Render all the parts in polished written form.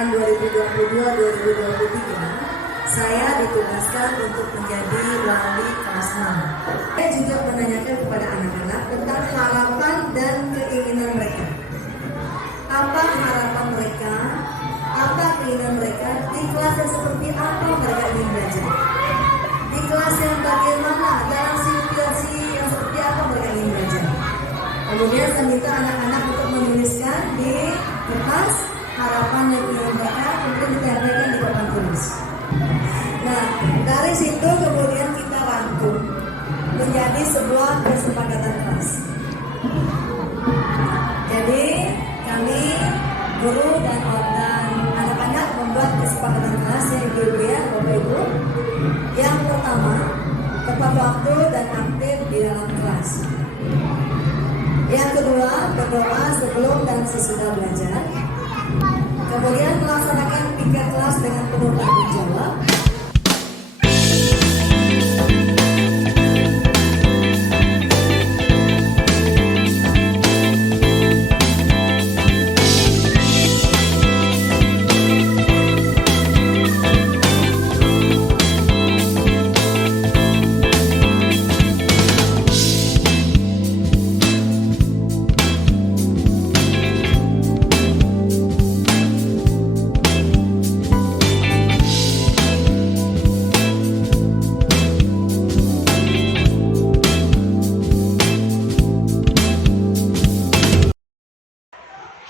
ajaran 2022-2023, saya ditugaskan untuk menjadi wali kelas 6. Saya juga menanyakan kepada anak-anak tentang harapan dan keinginan mereka. Apa harapan mereka? Apa keinginan mereka? Di kelas yang seperti apa mereka ingin belajar? Di kelas yang bagaimana? Dalam situasi yang seperti apa mereka ingin belajar? Kemudian saya minta anak-anak untuk menuliskan di kertas harapan dan keinginan mereka, kemudian ditempelkan di papan tulis. Nah, dari situ kemudian kita rangkum menjadi sebuah kesepakatan kelas. Jadi kami guru dan anak-anak membuat kesepakatan kelas yang ibu ya, Bapak Ibu. Yang pertama, tepat waktu dan aktif di dalam kelas. Yang kedua, berdoa sebelum dan sesudah belajar. Kemudian melaksanakan pikir kelas dengan penuh tanggung jawab.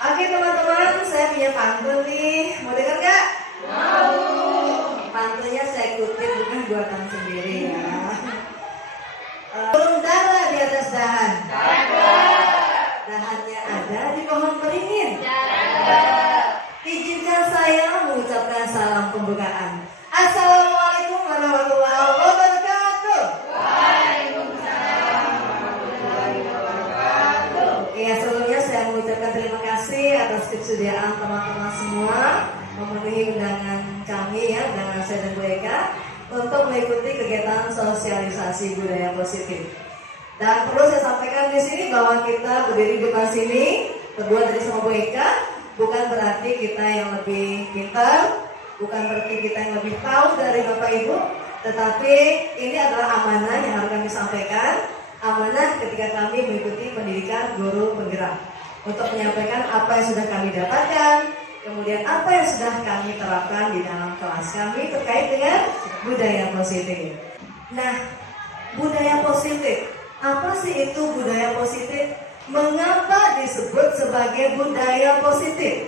Oke teman-teman, saya punya pantun nih. Mau dengar gak? Mau. Pantunnya saya kutip, bukan buatan sendiri ya. Turun darah di atas dahan. Dahannya ada di pohon beringin. Izinkan saya mengucapkan salam pembukaan. Assalamualaikum warahmatullahi wabarakatuh. Waalaikumsalam warahmatullahi wabarakatuh. Ya, sebelumnya saya mengucapkan terima kasih atas kesediaan teman-teman semua memenuhi undangan kami ya, undangan saya dan Bu Eka untuk mengikuti kegiatan sosialisasi budaya positif. Dan perlu saya sampaikan di sini bahwa kita berdiri di depan sini berdua dari sama Bu Eka bukan berarti kita yang lebih pintar, bukan berarti kita yang lebih tahu dari Bapak Ibu, tetapi ini adalah amanah yang harus kami sampaikan. Amanah ketika kami mengikuti pendidikan guru penggerak untuk menyampaikan apa yang sudah kami dapatkan, kemudian apa yang sudah kami terapkan di dalam kelas kami terkait dengan budaya positif. Nah, budaya positif, apa sih itu budaya positif? Mengapa disebut sebagai budaya positif?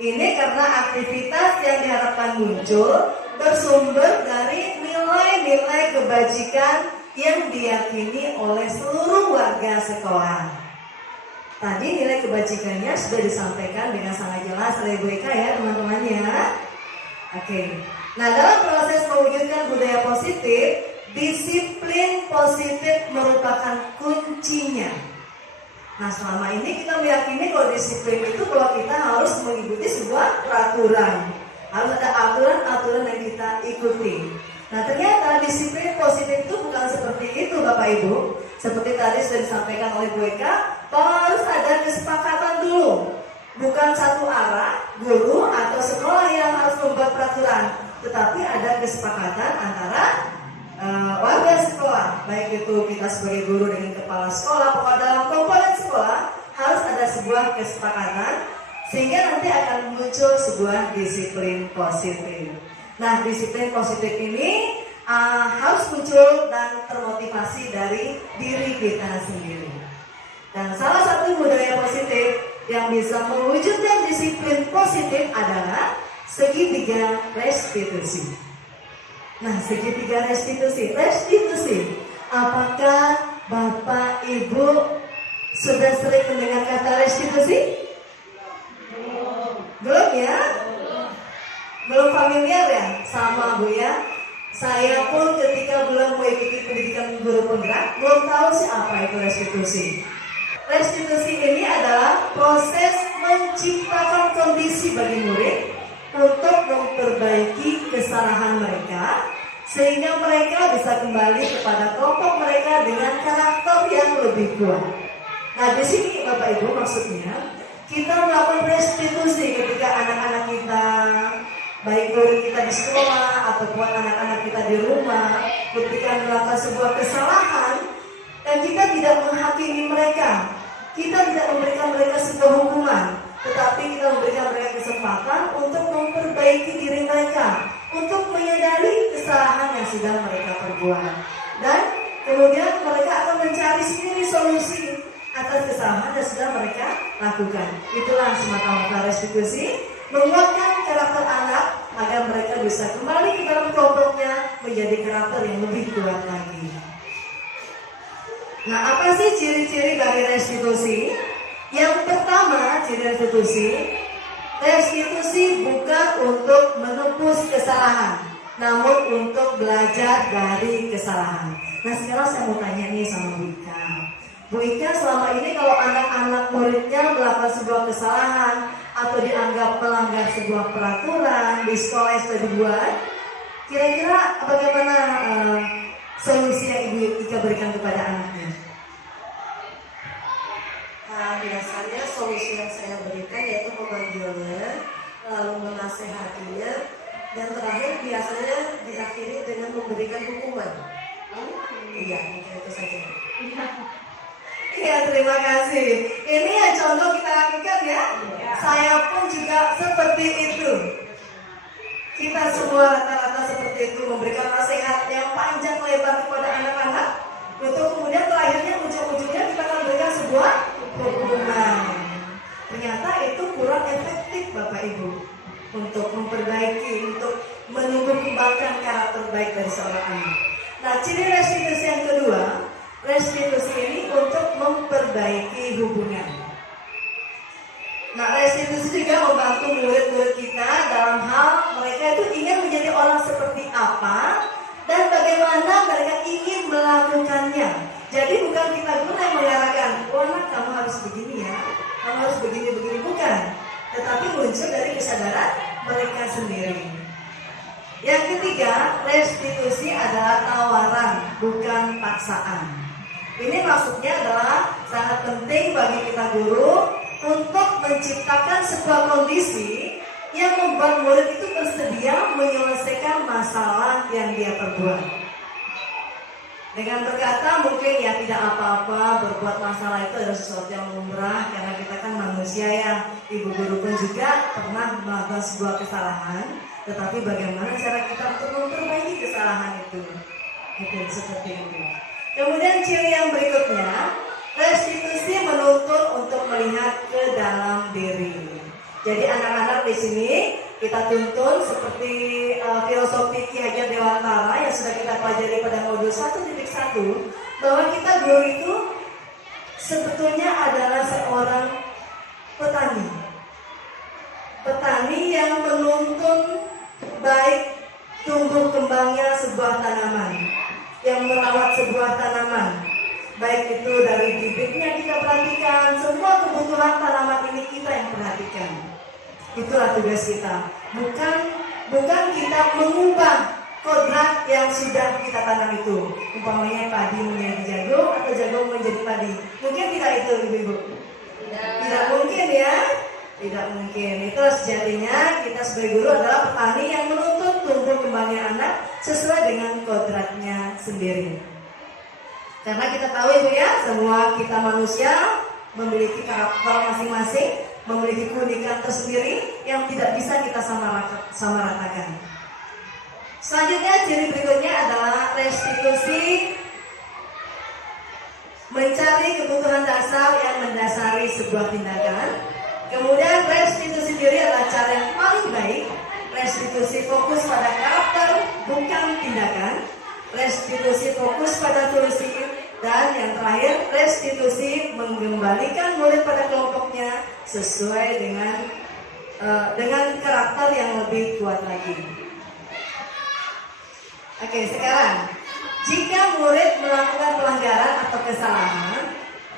Ini karena aktivitas yang diharapkan muncul bersumber dari nilai-nilai kebajikan yang diyakini oleh seluruh warga sekolah. Tadi nilai kebajikannya sudah disampaikan dengan sangat jelas oleh Bu Eka ya teman-teman ya. Oke. Nah, dalam proses mewujudkan budaya positif, disiplin positif merupakan kuncinya. Nah, selama ini kita meyakini kalau disiplin itu kalau kita harus mengikuti sebuah peraturan. Harus ada aturan-aturan yang kita ikuti. Nah, ternyata disiplin positif itu bukan seperti itu Bapak Ibu. Seperti tadi sudah disampaikan oleh Bu Eka, harus ada kesepakatan dulu. Bukan satu arah, guru atau sekolah yang harus membuat peraturan, tetapi ada kesepakatan antara warga sekolah. Baik itu kita sebagai guru dengan kepala sekolah, pokoknya dalam komponen sekolah harus ada sebuah kesepakatan sehingga nanti akan muncul sebuah disiplin positif. Nah, disiplin positif ini harus muncul dan termotivasi dari diri kita sendiri. Dan salah satu budaya positif yang bisa mewujudkan disiplin positif adalah segitiga restitusi. Nah, segitiga restitusi. Apakah Bapak Ibu sudah sering mendengar kata restitusi? Belum ya? Belum familiar ya sama Bu ya? Saya pun ketika belum mengikuti pendidikan guru penggerak belum tahu sih apa itu restitusi. Restitusi ini adalah proses menciptakan kondisi bagi murid untuk memperbaiki kesalahan mereka sehingga mereka bisa kembali kepada kelompok mereka dengan karakter yang lebih kuat. Nah, di sini Bapak Ibu maksudnya Kita melakukan restitusi ketika anak-anak kita, baik guru kita di sekolah ataupun anak-anak kita di rumah, ketika melakukan sebuah kesalahan dan kita tidak menghakimi mereka, kita tidak memberikan mereka sebuah hukuman, tetapi kita memberikan mereka kesempatan untuk memperbaiki diri mereka, untuk menyadari kesalahan yang sudah mereka perbuat, dan kemudian mereka akan mencari sendiri solusi atas kesalahan yang sudah mereka lakukan. Itulah semata-mata restitusi, menguatkan karakter anak agar mereka bisa kembali ke dalam kelompoknya menjadi karakter yang lebih kuat lagi. Nah, apa sih ciri-ciri dari restitusi? Yang pertama, ciri restitusi bukan untuk menebus kesalahan, namun untuk belajar dari kesalahan. Nah, sekarang saya mau tanya nih sama Bu Ika. Bu Ika, selama ini kalau anak-anak muridnya melakukan sebuah kesalahan atau dianggap melanggar sebuah peraturan di sekolah yang sudah dibuat, kira-kira bagaimana solusi yang Ibu Ika berikan kepada anaknya? Biasanya solusi yang saya berikan yaitu memanggilnya, lalu menasehatinya, dan terakhir biasanya diakhiri dengan memberikan hukuman. Iya, mungkin itu saja. Iya, terima kasih. Ini yang contoh kita lakukan ya. Saya pun juga seperti itu. Kita semua rata-rata seperti itu, memberikan nasihat yang panjang lebar kepada anak-anak, untuk kemudian terakhirnya ujung-ujungnya kita akan berikan sebuah hukuman. Ternyata itu kurang efektif Bapak Ibu untuk memperbaiki, untuk menumbuh kembangkan karakter baik dari seorang anak. Nah, ciri restitusi yang kedua, restitusi ini untuk memperbaiki hubungan. Nah, restitusi juga membantu murid-murid kita dalam hal mereka itu ingin menjadi orang seperti apa dan bagaimana mereka ingin melakukannya. Jadi bukan kita guru yang mengatakan, oh anak kamu harus begini ya, kamu harus begini-begini, bukan. Tetapi muncul dari kesadaran mereka sendiri. Yang ketiga, restitusi adalah tawaran, bukan paksaan. Ini maksudnya adalah sangat penting bagi kita guru untuk menciptakan sebuah kondisi yang membuat murid itu bersedia menyelesaikan masalah yang dia perbuat. Dengan berkata mungkin ya tidak apa-apa, berbuat masalah itu adalah sesuatu yang lumrah karena kita kan manusia ya. Ibu guru pun juga pernah melakukan sebuah kesalahan, tetapi bagaimana cara kita untuk memperbaiki kesalahan itu? Itu seperti itu. Kemudian ciri yang berikutnya, restitusi menuntut untuk melihat ke dalam diri. Jadi anak-anak di sini kita tuntun seperti filosofi Ki Hajar Dewantara yang sudah kita pelajari pada modul 1.1, bahwa kita guru itu sebetulnya adalah seorang petani. Petani yang menuntun baik tumbuh kembangnya sebuah tanaman, yang merawat sebuah tanaman. Baik itu dari bibitnya kita perhatikan, semua kebutuhan tanaman ini kita yang perhatikan. Itulah tugas kita. Bukan kita mengubah kodrat yang sudah kita tanam itu. Umpamanya padi menjadi jagung atau jagung menjadi padi. Mungkin tidak itu ibu-ibu? Tidak mungkin ya. Tidak mungkin. Itu sejatinya kita sebagai guru adalah petani yang menuntut tumbuh kembangnya anak sesuai dengan kodratnya sendiri. Karena kita tahu ibu ya, semua kita manusia memiliki karakter masing-masing, memiliki keunikan tersendiri yang tidak bisa kita samaratakan. Selanjutnya ciri berikutnya adalah restitusi mencari kebutuhan dasar yang mendasari sebuah tindakan. Kemudian restitusi diri adalah cara yang paling baik. Restitusi fokus pada karakter bukan tindakan. Restitusi fokus pada solusi, dan yang terakhir restitusi mengembalikan murid pada kelompoknya sesuai dengan karakter yang lebih kuat lagi. Oke, sekarang jika murid melakukan pelanggaran atau kesalahan,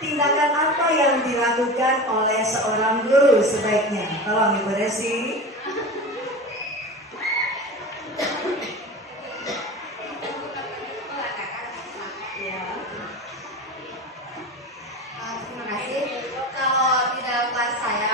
tindakan apa yang dilakukan oleh seorang guru sebaiknya? Tolong Ibu Desi. Terima kasih. Kalau di dalam kelas saya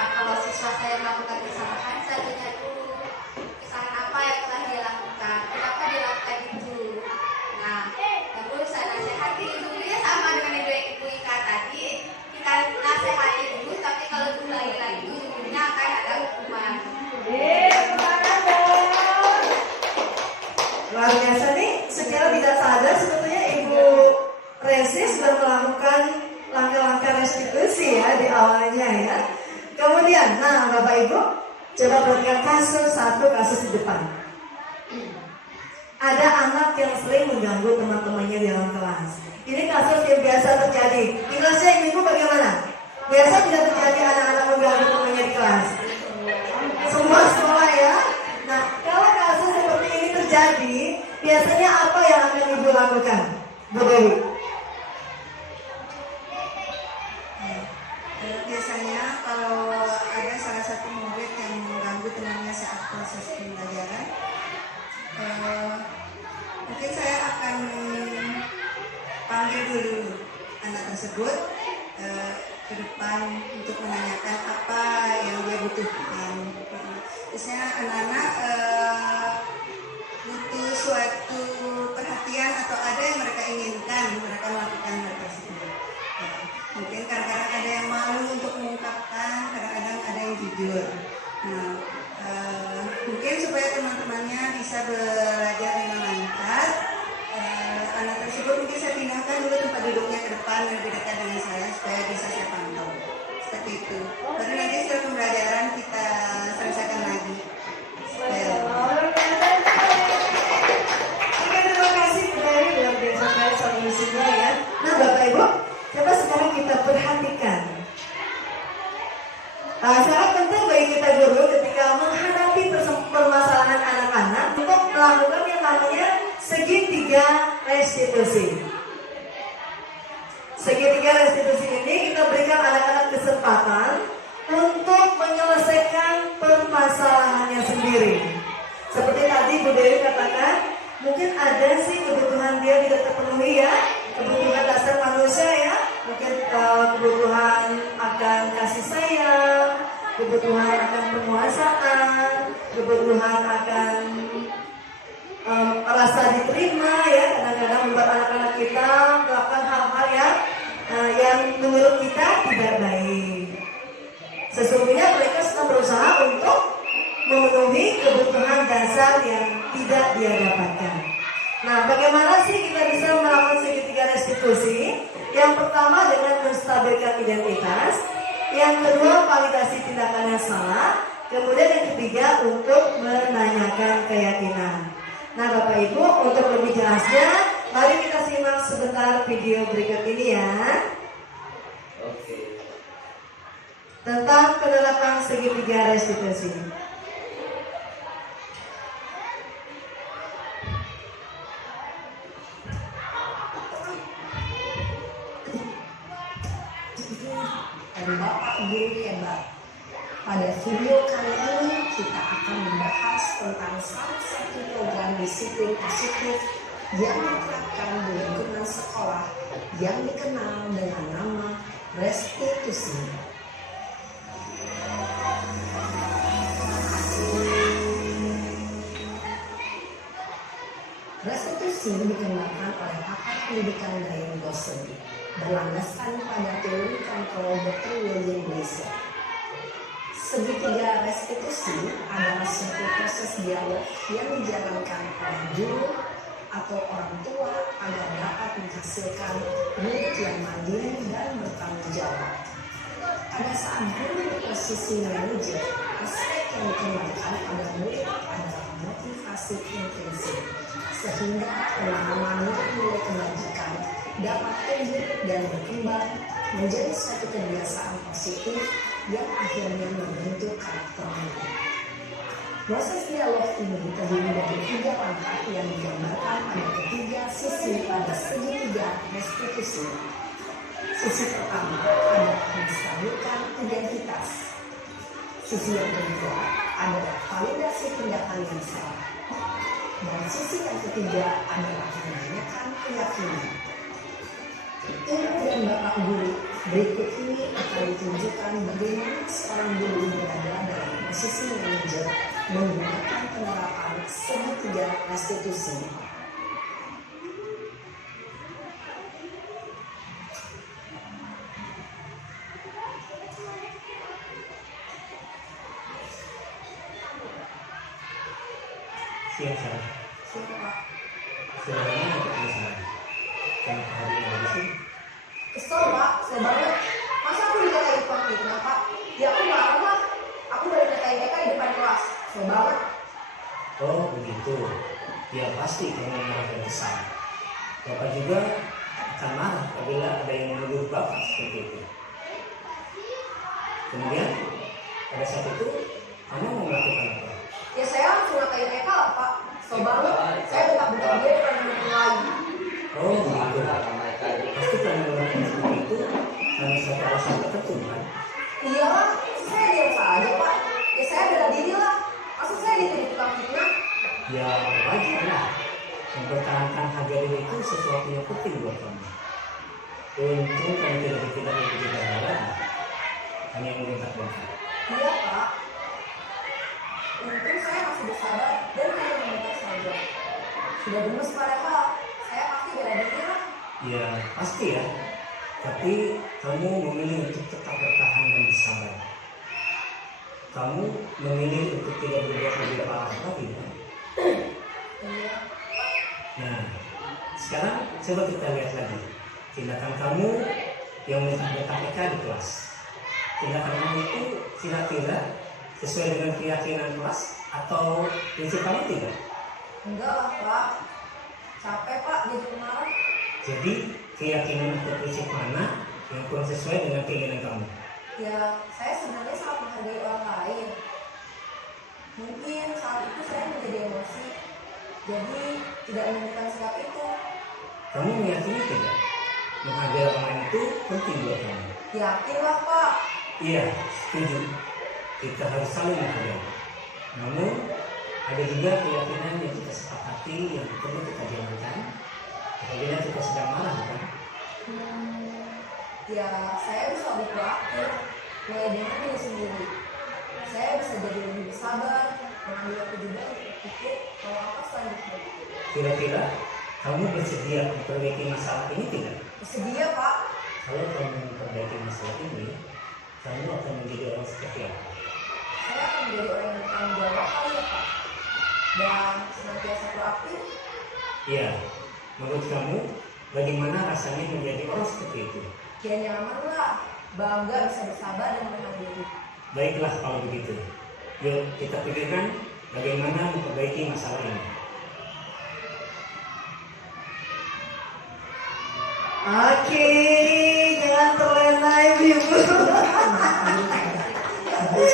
Coba perhatikan kasus di depan. Ada anak yang sering mengganggu teman-temannya di dalam kelas. Ini kasus yang biasa terjadi. Di kelasnya ibu bagaimana? Biasa tidak terjadi anak-anak mengganggu temannya di kelas. Semua sekolah ya. Nah, kalau kasus seperti ini terjadi, biasanya apa yang akan ibu lakukan, Bu Dewi? Biasanya kalau ada salah satu murid yang mengganggu temannya saat proses pembelajaran, mungkin saya akan panggil dulu anak tersebut ke depan untuk menanyakan apa yang dia butuhkan. Biasanya anak-anak butuh suatu perhatian atau ada yang mereka inginkan, mereka melakukan hal tersebut. Mungkin kadang-kadang ada yang malu untuk mengungkapkan, kadang-kadang ada yang jujur. Nah, mungkin supaya teman-temannya bisa belajar dengan lancar, anak tersebut mungkin saya pindahkan dulu tempat duduknya ke depan lebih dekat dengan saya supaya bisa saya pantau. Seperti itu. Baru nanti setelah pembelajaran kita selesaikan lagi. Oke, terima kasih dari luar biasa sekali solusinya ya. Nah, Bapak Ibu, coba sekarang kita perhatikan. Sangat penting bagi kita guru ketika menghadapi permasalahan anak-anak untuk melakukan yang namanya segitiga restitusi. Segitiga restitusi ini kita berikan anak-anak kesempatan untuk menyelesaikan permasalahannya sendiri. Seperti tadi Bu Dewi katakan, mungkin ada sih kebutuhan dia tidak terpenuhi ya, kebutuhan dasar manusia ya, mungkin kebutuhan akan kasih sayang, kebutuhan akan penguasaan, kebutuhan akan rasa diterima ya. Kadang-kadang membuat anak-anak kita melakukan hal-hal yang menurut kita tidak baik. Sesungguhnya mereka sedang berusaha untuk memenuhi kebutuhan dasar yang tidak dia dapatkan. Nah, bagaimana sih kita bisa melakukan segitiga restitusi? Yang pertama dengan menstabilkan identitas, yang kedua validasi tindakan yang salah, kemudian yang ketiga untuk menanyakan keyakinan. Nah, Bapak Ibu, untuk lebih jelasnya, mari kita simak sebentar video berikut ini ya. Tentang penerapan segitiga restitusi. Dan Bapak Guru hebat. Pada video kali ini kita akan membahas tentang salah satu program disiplin positif yang diterapkan di lingkungan sekolah yang dikenal dengan nama restitusi. Restitusi dikembangkan oleh pakar pendidikan Diane Gosling, berlandaskan pada teori kontrol Dr. William Glasser. Segitiga restitusi adalah suatu proses dialog yang dijalankan oleh guru atau orang tua agar dapat menghasilkan murid yang mandiri dan bertanggung jawab. Pada saat guru berposisi manajer, aspek yang dikembangkan pada murid adalah motivasi intensif, sehingga pemahaman nilai kebajikan dapat tumbuh dan berkembang menjadi suatu kebiasaan positif yang akhirnya membentuk karakter murid. Proses dialog ini terdiri dari 3 langkah yang digambarkan pada ketiga sisi pada segitiga restitusi. Sisi pertama adalah menstabilkan identitas. Sisi yang kedua adalah validasi tindakan yang salah. Dan sisi yang ketiga adalah menanyakan keyakinan. Untuk dan Bapak Guru, berikut ini akan ditunjukkan bagaimana seorang guru berada dalam posisi manajer menggunakan penerapan segitiga restitusi. Siap, Sarah. Sudah lama untuk perusahaan. Yang hari ini sih. Kesel Pak, kesel banget. Masa aku dikatain Pak fitnah Pak? Ya aku marah Pak. Aku dari TK di depan kelas. So banget. Oh begitu. Ya pasti kamu marah dan kesal. Bapak juga akan marah apabila ada yang menuduh Bapak seperti itu. Kemudian pada saat itu kamu mau melakukan apa? Ya saya langsung ngatain Eka lah Pak. So banget. Saya bentak-bentak dia depan teman lagi. Oh begitu. Pasti kamu melakukan seperti itu karena satu alasan tertentu kan? Iyalah, saya diam saja Pak. Ya saya bela diri lah. Maksud saya dituduh tukang fitnah. Ya wajar lah. Mempertahankan harga diri itu sesuatu yang penting buat kamu. Untung kamu tidak berpindah begitu dalam, hanya membentak-bentak. Iya Pak. Untung saya masih bersabar dan hanya membentak saja. Sudah gemes padahal saya pasti bela diri lah. Ya pasti ya. Tapi kamu memilih untuk tetap bertahan dan bersabar. Kamu memilih untuk tidak berbuat lebih parah lagi kan? Iya. Nah, sekarang coba kita lihat lagi tindakan kamu yang mentak-bentak Eka di kelas. Tindakan kamu itu kira-kira sesuai dengan keyakinan kelas atau prinsip kamu tidak? Enggak lah Pak. Capek Pak jadi pemarah. Jadi keyakinan atau prinsip mana yang kurang sesuai dengan keinginan kamu? Ya, saya sebenarnya sangat menghargai orang lain. Mungkin saat itu saya menjadi emosi, jadi tidak menunjukkan sikap itu. Kamu meyakini tidak? Menghargai orang lain itu penting buat kamu. Yakinlah Pak. Iya, setuju. Kita harus saling menghargai. Namun, ada juga keyakinan yang kita sepakati yang perlu kita jalankan. Apabila kita sedang marah, kan? Ya, saya bisa lebih proaktif, mulai dengan diri sendiri. Saya bisa jadi lebih bersabar, mengambil waktu juga untuk berpikir kalau apa selanjutnya. Kira-kira kamu bersedia memperbaiki masalah ini tidak? Bersedia Pak. Kalau kamu memperbaiki masalah ini, kamu akan menjadi orang seperti apa? Saya akan menjadi orang yang bertanggung jawab kali ya Pak. Dan senantiasa proaktif. Iya, menurut kamu bagaimana rasanya menjadi orang seperti itu? Ya nyaman lah, bangga bisa bersabar dan menahan diri. Baiklah kalau begitu. Yuk kita pikirkan bagaimana memperbaiki masalah ini. Oke, jangan terlena ibu.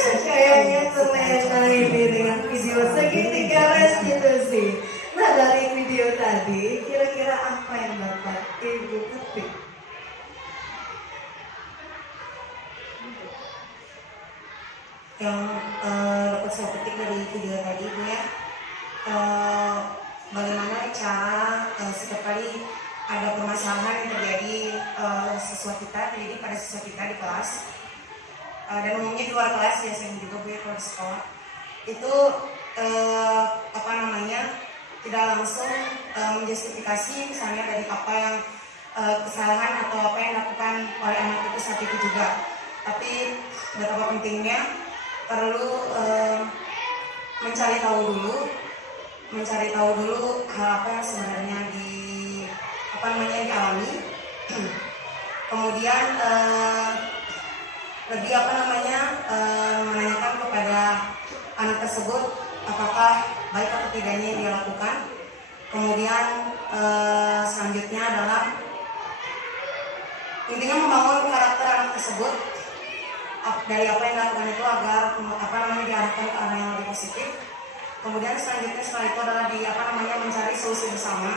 Kayaknya terlena ini dengan video segitiga restitusi. Nah dari video tadi, kira-kira apa yang dapat ibu petik? Yang dapat saya petik dari video tadi Bu ya, bagaimana cara setiap kali ada permasalahan yang terjadi terjadi pada siswa kita di kelas, dan umumnya di luar kelas ya, saya juga Bu ya kalau di sekolah itu tidak langsung menjustifikasi misalnya dari apa yang kesalahan atau apa yang dilakukan oleh anak itu saat itu juga, tapi betapa pentingnya perlu mencari tahu dulu hal apa yang sebenarnya dialami, kemudian lebih menanyakan kepada anak tersebut apakah baik atau tidaknya yang dia lakukan. Kemudian selanjutnya adalah intinya membangun karakter anak tersebut dari apa yang dilakukan itu agar diarahkan ke arah yang lebih positif. Kemudian selanjutnya setelah itu adalah mencari solusi bersama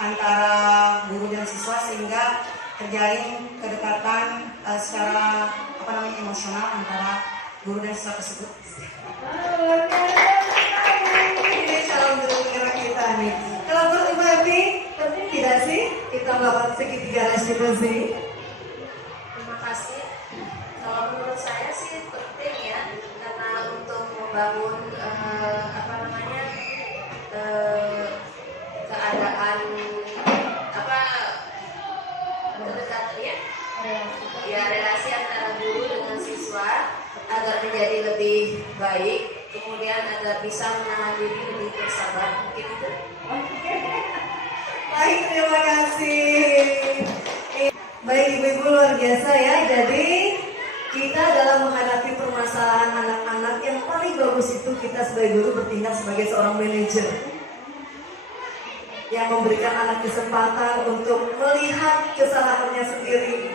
antara guru dan siswa sehingga terjalin kedekatan secara emosional antara guru dan siswa tersebut. Ini calon guru kita nih. Kalau menurut Ibu Evi, penting tidak sih kita melakukan segitiga restitusi? Terima kasih. Kalau menurut saya sih penting ya, karena untuk membangun keadaan kedekatan ya relasi antara guru dengan siswa agar menjadi lebih baik, kemudian agar bisa menahan diri lebih bersabar, mungkin itu. Baik, terima kasih. Baik ibu-ibu luar biasa ya. Jadi kita dalam menghadapi permasalahan anak-anak yang bagus itu kita sebagai guru bertindak sebagai seorang manajer yang memberikan anak kesempatan untuk melihat kesalahannya sendiri.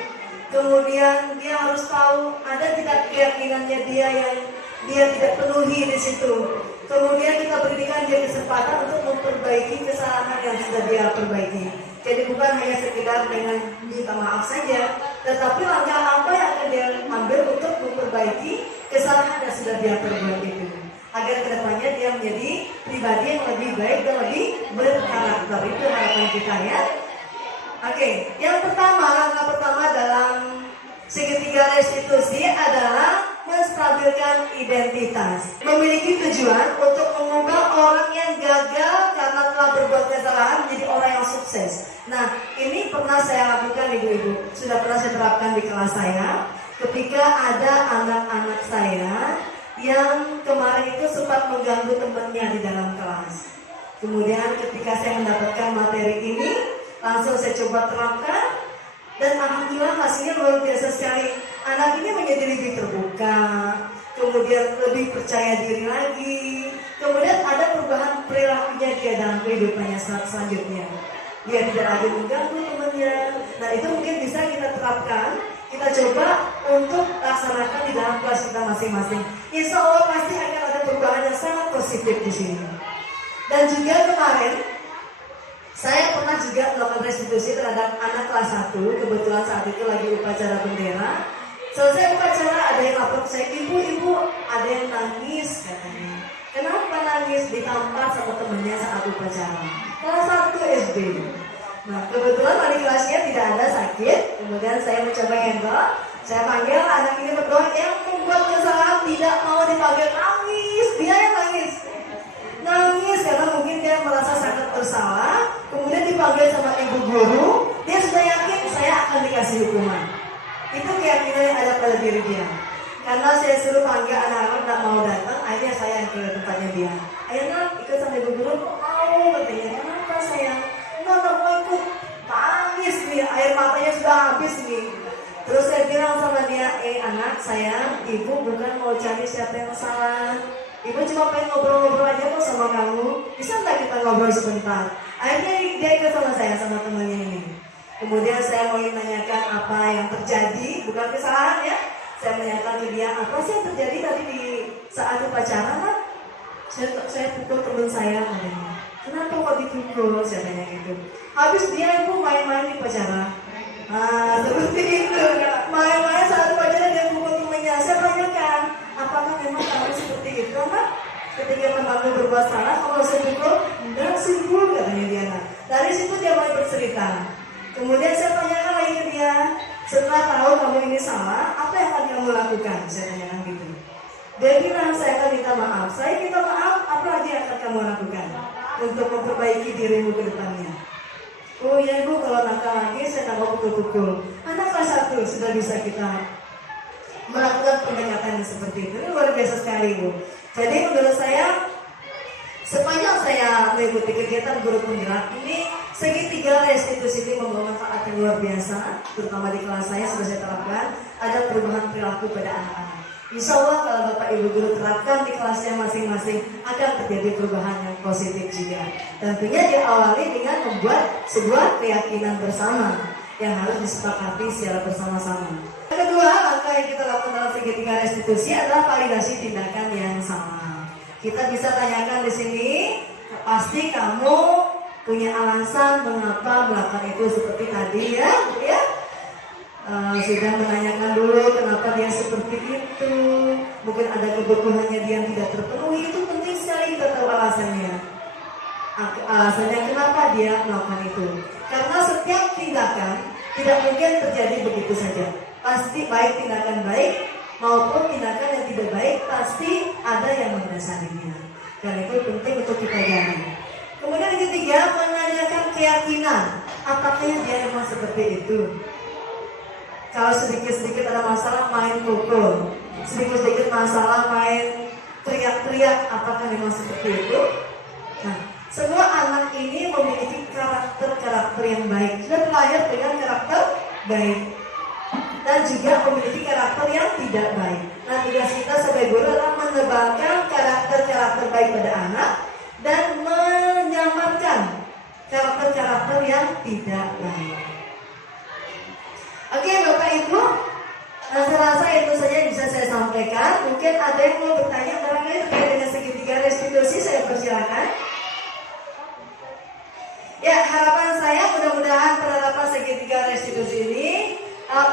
Kemudian dia harus tahu ada tidak keyakinannya dia yang dia tidak penuhi di situ. Kemudian kita berikan dia kesempatan untuk memperbaiki kesalahan yang sudah dia perbaiki. Jadi bukan hanya sekedar dengan minta maaf saja, tetapi langkah apa yang akan dia ambil untuk memperbaiki kesalahan yang sudah dia perbuat itu, agar kedepannya dia menjadi pribadi yang lebih baik dan lebih berkarakter. Itu harapan kita ya. Oke, yang pertama, langkah pertama dalam segitiga restitusi adalah menstabilkan identitas. Memiliki tujuan untuk mengubah orang yang gagal karena telah berbuat kesalahan menjadi orang yang sukses. Nah, ini pernah saya lakukan ibu-ibu. Sudah pernah saya terapkan di kelas saya. Ketika ada anak-anak saya yang kemarin itu sempat mengganggu temannya di dalam kelas. Kemudian ketika saya mendapatkan materi ini, langsung saya coba terapkan. Dan alhamdulillah hasilnya luar biasa sekali. Anak ini menjadi lebih terbuka, kemudian lebih percaya diri lagi. Kemudian ada perubahan perilakunya dia dalam kehidupannya selanjutnya. Dia tidak lagi mengganggu temannya. Nah, itu mungkin bisa kita terapkan. Kita coba untuk laksanakan di dalam kelas kita masing-masing. Insya Allah pasti akan ada perubahan yang sangat positif di sini. Dan juga kemarin saya pernah juga melakukan restitusi terhadap anak kelas 1. Kebetulan saat itu lagi upacara bendera. Selesai upacara ada yang lapor ke saya, ibu, ada yang nangis katanya. Kenapa nangis? Ditampar sama temennya saat upacara. Kelas 1 SD. Nah, kebetulan adik kelasnya tidak ada sakit. Kemudian saya mencoba handle. Saya panggil anak ini berdoa yang membuat kesalahan tidak mau dipanggil, nangis. Dia yang nangis karena mungkin dia merasa sangat bersalah. Kemudian dipanggil sama ibu guru, dia sudah yakin saya akan dikasih hukuman. Itu keyakinan yang ada pada diri dia. Karena saya suruh panggil anak-anak tidak mau datang, akhirnya saya yang ke tempatnya dia. Ayo nak, ikut sama ibu guru, kok mau? Katanya, kenapa sayang? Nggak mau ikut, tangis nih, air matanya sudah habis nih. Terus saya bilang sama dia, anak sayang, ibu bukan mau cari siapa yang salah. Ibu cuma pengen ngobrol-ngobrol aja kok sama kamu. Bisa nggak kita ngobrol sebentar? Akhirnya dia ikut sama saya, sama temannya ini. Kemudian saya mau menanyakan apa yang terjadi, bukan kesalahan ya. Saya menanyakan ke dia, apa sih yang terjadi tadi di saat upacara kan? Saya pukul teman saya, katanya. Kenapa kok dipukul? Saya tanya gitu. Habis dia ibu main-main di upacara. Nah, seperti itu. Main-main saat upacara dia pukul temannya. Saya tanyakan, apakah memang kamu seperti itu, Nak? Ketika temanmu berbuat salah, kalau saya pukul, enggak sih Bu, katanya dia. Nah, dari situ dia mulai bercerita. Kemudian saya tanyakan lagi ke dia, setelah tahu kamu ini salah, apa yang akan kamu lakukan? Saya tanyakan gitu. Dia bilang, saya akan minta maaf. Saya minta maaf, apa lagi yang akan kamu lakukan untuk memperbaiki dirimu ke depannya? Oh iya Bu, kalau nakal lagi saya tak mau pukul-pukul. Anak kelas 1 sudah bisa kita melakukan pendekatan yang seperti itu. Ini luar biasa sekali Bu. Jadi menurut saya, sepanjang saya mengikuti kegiatan guru penggerak ini, segitiga restitusi ini membawa manfaat yang luar biasa. Terutama di kelas saya sudah saya terapkan, ada perubahan perilaku pada anak-anak. Insya Allah kalau Bapak Ibu guru terapkan di kelasnya masing-masing, akan terjadi perubahan yang positif juga. Tentunya diawali dengan membuat sebuah keyakinan bersama yang harus disepakati secara bersama-sama. Yang kedua, langkah yang kita lakukan dalam segitiga restitusi adalah validasi tindakan yang sama. Kita bisa tanyakan di sini, pasti kamu punya alasan mengapa melakukan itu seperti tadi ya. Sudah menanyakan dulu kenapa dia seperti itu. Mungkin ada kebutuhannya dia yang tidak terpenuhi. Itu penting sekali kita tahu alasannya. Alasannya kenapa dia melakukan itu. Karena setiap tindakan tidak mungkin terjadi begitu saja. Pasti baik tindakan baik maupun tindakan yang tidak baik, pasti ada yang mendasarinya. Dan itu penting untuk kita gali. Kemudian yang ketiga, menanyakan keyakinan. Apakah dia memang seperti itu? Kalau sedikit-sedikit ada masalah main pukul, sedikit-sedikit masalah main teriak-teriak, apakah memang seperti itu? Nah, semua anak ini memiliki karakter-karakter yang baik. Sudah terlahir dengan karakter baik dan juga memiliki karakter yang tidak baik. Nah, tugas kita sebagai guru adalah menebalkan karakter terbaik pada anak dan menyamarkan karakter-karakter yang tidak baik. Oke Bapak Ibu, saya rasa itu saja yang bisa saya sampaikan. Mungkin ada yang mau bertanya barangkali terkait dengan segitiga restitusi, saya persilakan. Ya, harapan saya mudah-mudahan penerapan segitiga restitusi ini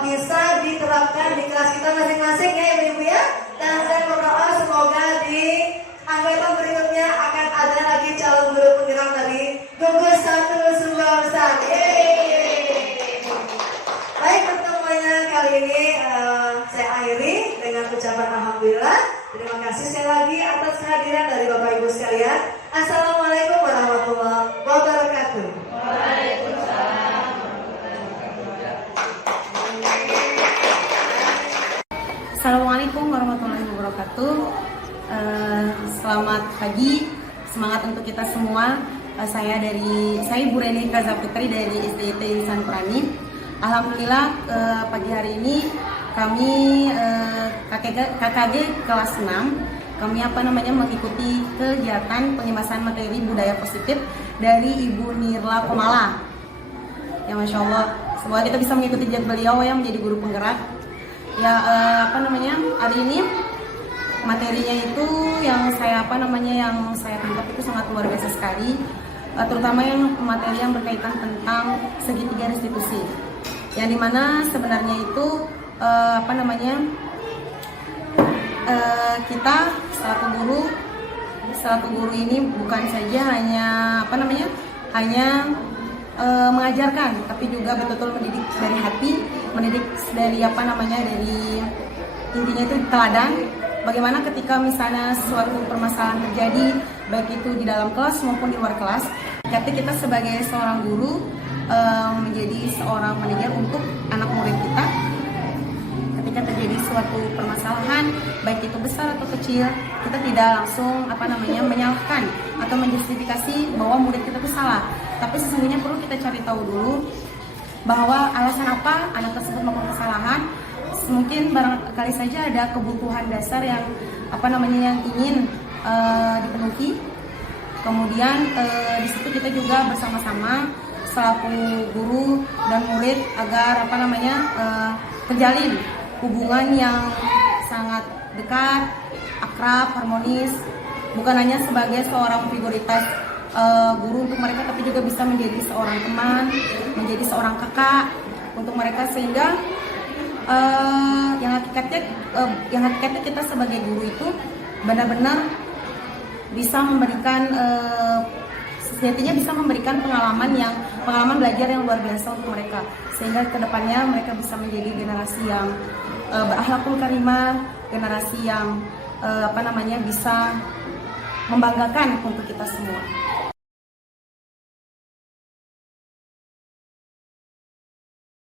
bisa diterapkan di kelas kita masing-masing ya Ibu-Ibu ya. Dan saya berdoa semoga di angkatan berikutnya akan ada lagi calon guru penggerak dari gugus 1 Sumba Besar. Baik, pertemuannya kali ini saya akhiri dengan ucapan alhamdulillah. Terima kasih sekali lagi atas kehadiran dari Bapak Ibu sekalian. Assalamualaikum warahmatullahi wabarakatuh. Assalamualaikum warahmatullahi wabarakatuh. Selamat pagi, semangat untuk kita semua. Saya Ibu Reni Kaza Putri dari SDIT Insan Prani. Alhamdulillah pagi hari ini kami KKG kelas 6 kami mengikuti kegiatan pengemasan materi budaya positif dari Ibu Nirla Komala. Ya Masya Allah, semoga kita bisa mengikuti jejak beliau yang menjadi guru penggerak. Ya hari ini materinya itu yang saya tangkap itu sangat luar biasa sekali, terutama yang materi yang berkaitan tentang segitiga restitusi, yang dimana sebenarnya itu kita selaku guru ini bukan saja hanya mengajarkan, tapi juga betul-betul mendidik dari hati, mendidik dari intinya itu teladan. Bagaimana ketika misalnya suatu permasalahan terjadi, baik itu di dalam kelas maupun di luar kelas, kita sebagai seorang guru menjadi seorang manajer untuk anak murid kita. Ketika terjadi suatu permasalahan, baik itu besar atau kecil, kita tidak langsung menyalahkan atau menjustifikasi bahwa murid kita itu salah. Tapi sesungguhnya perlu kita cari tahu dulu bahwa alasan apa anak tersebut melakukan kesalahan. Mungkin barangkali saja ada kebutuhan dasar yang ingin dipenuhi. Kemudian di situ kita juga bersama-sama selaku guru dan murid agar terjalin hubungan yang sangat dekat, akrab, harmonis, bukan hanya sebagai seorang figuritas guru untuk mereka, tapi juga bisa menjadi seorang teman, menjadi seorang kakak untuk mereka, sehingga yang hakikatnya kita sebagai guru itu benar-benar bisa memberikan sejatinya bisa memberikan pengalaman belajar yang luar biasa untuk mereka, sehingga kedepannya mereka bisa menjadi generasi yang berakhlakul karimah, generasi yang bisa membanggakan untuk kita semua.